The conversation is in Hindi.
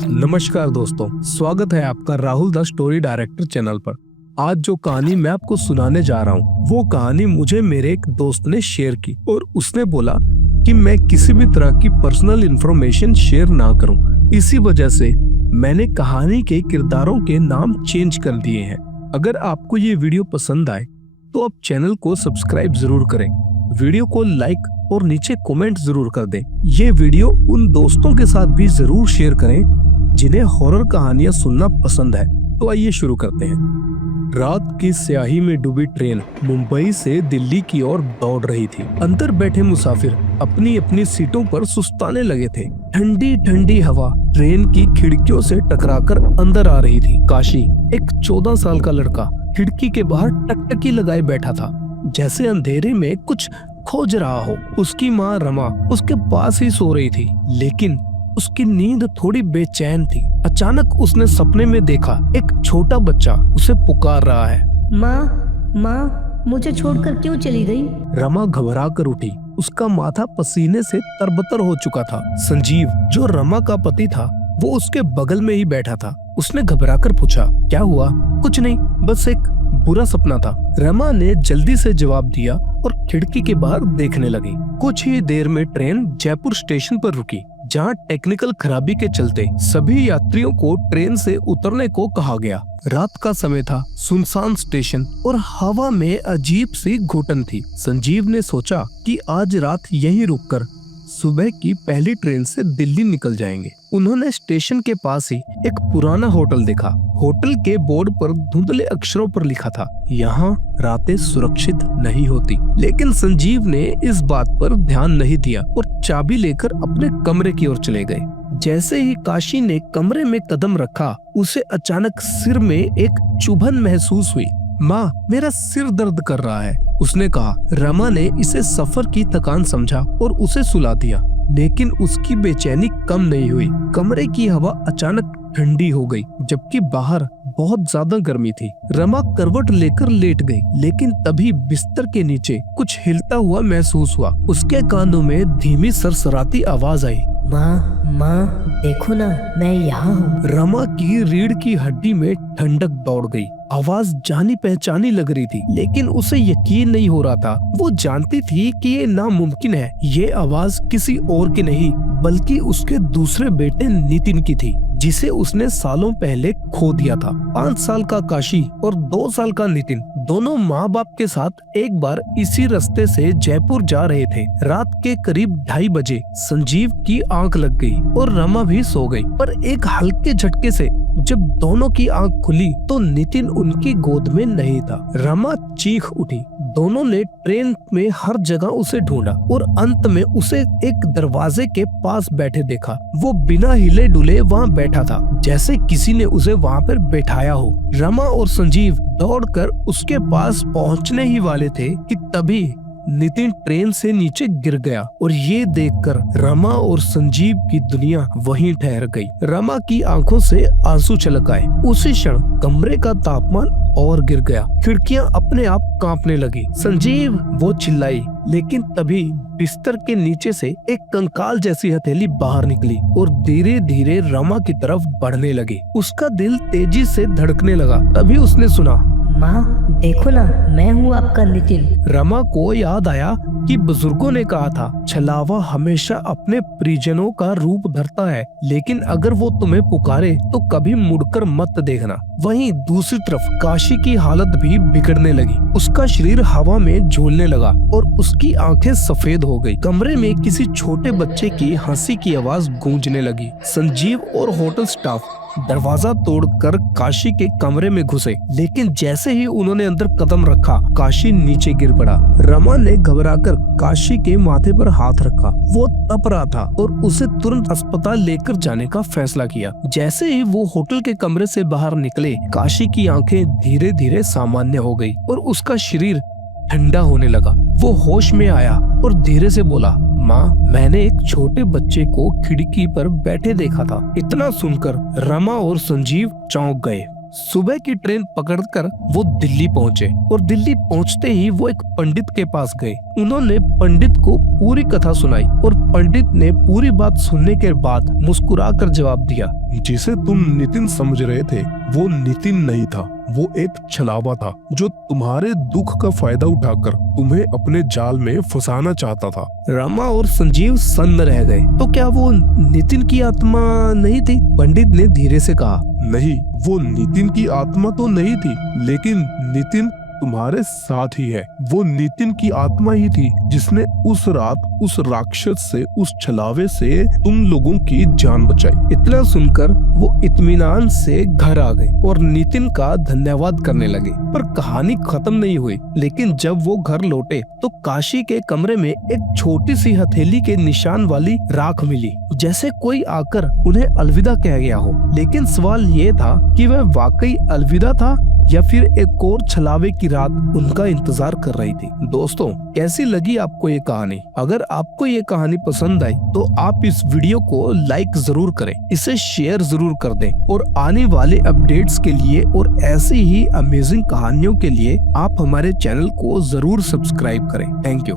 नमस्कार दोस्तों, स्वागत है आपका Rahul the story director channel पर। आज जो कहानी मैं आपको सुनाने जा रहा हूँ वो कहानी मुझे मेरे एक दोस्त ने शेयर की और उसने बोला कि मैं किसी भी तरह की पर्सनल इंफॉर्मेशन शेयर ना करूँ। इसी वजह से मैंने कहानी के किरदारों के नाम चेंज कर दिए हैं। अगर आपको ये वीडियो पसंद आए तो आप चैनल को सब्सक्राइब जरूर करें, वीडियो को लाइक और नीचे कमेंट जरूर कर दें। ये वीडियो उन दोस्तों के साथ भी जरूर शेयर करें जिन्हें हॉरर कहानियां सुनना पसंद है। तो आइए शुरू करते हैं। रात की स्याही में डूबी ट्रेन मुंबई से दिल्ली की ओर दौड़ रही थी। अंदर बैठे मुसाफिर अपनी अपनी सीटों पर सुस्ताने लगे थे। ठंडी ठंडी हवा ट्रेन की खिड़कियों से टकराकर अंदर आ रही थी। काशी, एक 14 साल का लड़का, खिड़की के बाहर टकटकी लगाए बैठा था, जैसे अंधेरे में कुछ खोज रहा हो। उसकी माँ रमा उसके पास ही सो रही थी, लेकिन उसकी नींद थोड़ी बेचैन थी। अचानक उसने सपने में देखा एक छोटा बच्चा उसे पुकार रहा है। माँ, माँ, मुझे छोड़कर क्यों चली गई? रमा घबरा कर उठी। उसका माथा पसीने से तरबतर हो चुका था। संजीव, जो रमा का पति था, वो उसके बगल में ही बैठा था। उसने घबराकर पूछा, क्या हुआ? कुछ नहीं, बस एक बुरा सपना था। रमा ने जल्दी से जवाब दिया और खिड़की के बाहर देखने लगी। कुछ ही देर में ट्रेन जयपुर स्टेशन पर रुकी, जहां टेक्निकल खराबी के चलते सभी यात्रियों को ट्रेन से उतरने को कहा गया। रात का समय था, सुनसान स्टेशन और हवा में अजीब सी घुटन थी। संजीव ने सोचा कि आज रात यहीं रुककर सुबह की पहली ट्रेन से दिल्ली निकल जाएंगे। उन्होंने स्टेशन के पास ही एक पुराना होटल देखा। होटल के बोर्ड पर धुंधले अक्षरों पर लिखा था, यहाँ रातें सुरक्षित नहीं होती। लेकिन संजीव ने इस बात पर ध्यान नहीं दिया और चाबी लेकर अपने कमरे की ओर चले गए। जैसे ही काशी ने कमरे में कदम रखा, उसे अचानक सिर में एक चुभन महसूस हुई। माँ, मेरा सिर दर्द कर रहा है, उसने कहा। रमा ने इसे सफर की थकान समझा और उसे सुला दिया, लेकिन उसकी बेचैनी कम नहीं हुई। कमरे की हवा अचानक ठंडी हो गई, जबकि बाहर बहुत ज्यादा गर्मी थी। रमा करवट लेकर लेट गई, लेकिन तभी बिस्तर के नीचे कुछ हिलता हुआ महसूस हुआ। उसके कानों में धीमी सरसराती आवाज आई, माँ, माँ, देखो ना, मैं यहाँ हूँ। रमा की रीढ़ की हड्डी में ठंडक दौड़ गई। आवाज जानी पहचानी लग रही थी, लेकिन उसे यकीन नहीं हो रहा था। वो जानती थी कि ये नामुमकिन है। ये आवाज किसी और की नहीं, बल्कि उसके दूसरे बेटे नितिन की थी, जिसे उसने सालों पहले खो दिया था। 5 साल का काशी और 2 साल का नितिन दोनों माँ बाप के साथ एक बार इसी रास्ते से जयपुर जा रहे थे। रात के करीब 2:30 बजे संजीव की आंख लग गई और रमा भी सो गई। पर एक हल्के झटके से जब दोनों की आंख खुली तो नितिन उनकी गोद में नहीं था। रमा चीख उठी। दोनों ने ट्रेन में हर जगह उसे ढूंढा और अंत में उसे एक दरवाजे के पास बैठे देखा। वो बिना हिले डुले वहाँ बैठा था, जैसे किसी ने उसे वहाँ पर बैठाया हो। रमा और संजीव दौड़कर उसके पास पहुँचने ही वाले थे कि तभी नितिन ट्रेन से नीचे गिर गया और ये देखकर रमा और संजीव की दुनिया वहीं ठहर गई। रमा की आंखों से आंसू छलक आए। उसी क्षण कमरे का तापमान और गिर गया। खिड़कियां अपने आप कांपने लगी। संजीव, वो चिल्लाई, लेकिन तभी बिस्तर के नीचे से एक कंकाल जैसी हथेली बाहर निकली और धीरे धीरे रमा की तरफ बढ़ने लगी। उसका दिल तेजी से धड़कने लगा। तभी उसने सुना, माँ, देखो ना, मैं हूँ आपका नितिन। रमा को याद आया कि बुजुर्गों ने कहा था, छलावा हमेशा अपने परिजनों का रूप धरता है, लेकिन अगर वो तुम्हें पुकारे तो कभी मुड़कर मत देखना। वहीं दूसरी तरफ काशी की हालत भी बिगड़ने लगी। उसका शरीर हवा में झूलने लगा और उसकी आंखें सफेद हो गई। कमरे में किसी छोटे बच्चे की हंसी की आवाज गूंजने लगी। संजीव और होटल स्टाफ दरवाजा तोड़कर काशी के कमरे में घुसे, लेकिन जैसे ही उन्होंने अंदर कदम रखा, काशी नीचे गिर पड़ा। रमा ने घबराकर काशी के माथे पर हाथ रखा। वो तप रहा था और उसे तुरंत अस्पताल लेकर जाने का फैसला किया। जैसे ही वो होटल के कमरे से बाहर निकले, काशी की आंखें धीरे धीरे सामान्य हो गई और उसका शरीर ठंडा होने लगा। वो होश में आया और धीरे से बोला, माँ, मैंने एक छोटे बच्चे को खिड़की पर बैठे देखा था। इतना सुनकर रमा और संजीव चौंक गए। सुबह की ट्रेन पकड़कर वो दिल्ली पहुँचे और दिल्ली पहुँचते ही वो एक पंडित के पास गए। उन्होंने पंडित को पूरी कथा सुनाई और पंडित ने पूरी बात सुनने के बाद मुस्कुराकर जवाब दिया, जिसे तुम नितिन समझ रहे थे वो नितिन नहीं था, वो एक छलावा था जो तुम्हारे दुख का फायदा उठाकर तुम्हें अपने जाल में फंसाना चाहता था। रमा और संजीव सन्न रह गए। तो क्या वो नितिन की आत्मा नहीं थी? पंडित ने धीरे से कहा। नहीं, वो नितिन की आत्मा तो नहीं थी, लेकिन नितिन तुम्हारे साथ ही है। वो नितिन की आत्मा ही थी जिसने उस रात उस राक्षस से, उस छलावे से तुम लोगों की जान बचाई। इतना सुनकर वो इत्मीनान से घर आ गए और नितिन का धन्यवाद करने लगे। पर कहानी खत्म नहीं हुई। लेकिन जब वो घर लौटे तो काशी के कमरे में एक छोटी सी हथेली के निशान वाली राख मिली, जैसे कोई आकर उन्हें अलविदा कह गया हो। लेकिन सवाल ये था कि वह वाकई अलविदा था या फिर एक और छलावे की रात उनका इंतजार कर रही थी। दोस्तों, कैसी लगी आपको ये कहानी? अगर आपको ये कहानी पसंद आई तो आप इस वीडियो को लाइक जरूर करें, इसे शेयर जरूर कर दें और आने वाले अपडेट्स के लिए और ऐसी ही अमेजिंग कहानियों के लिए आप हमारे चैनल को जरूर सब्सक्राइब करें। Thank you.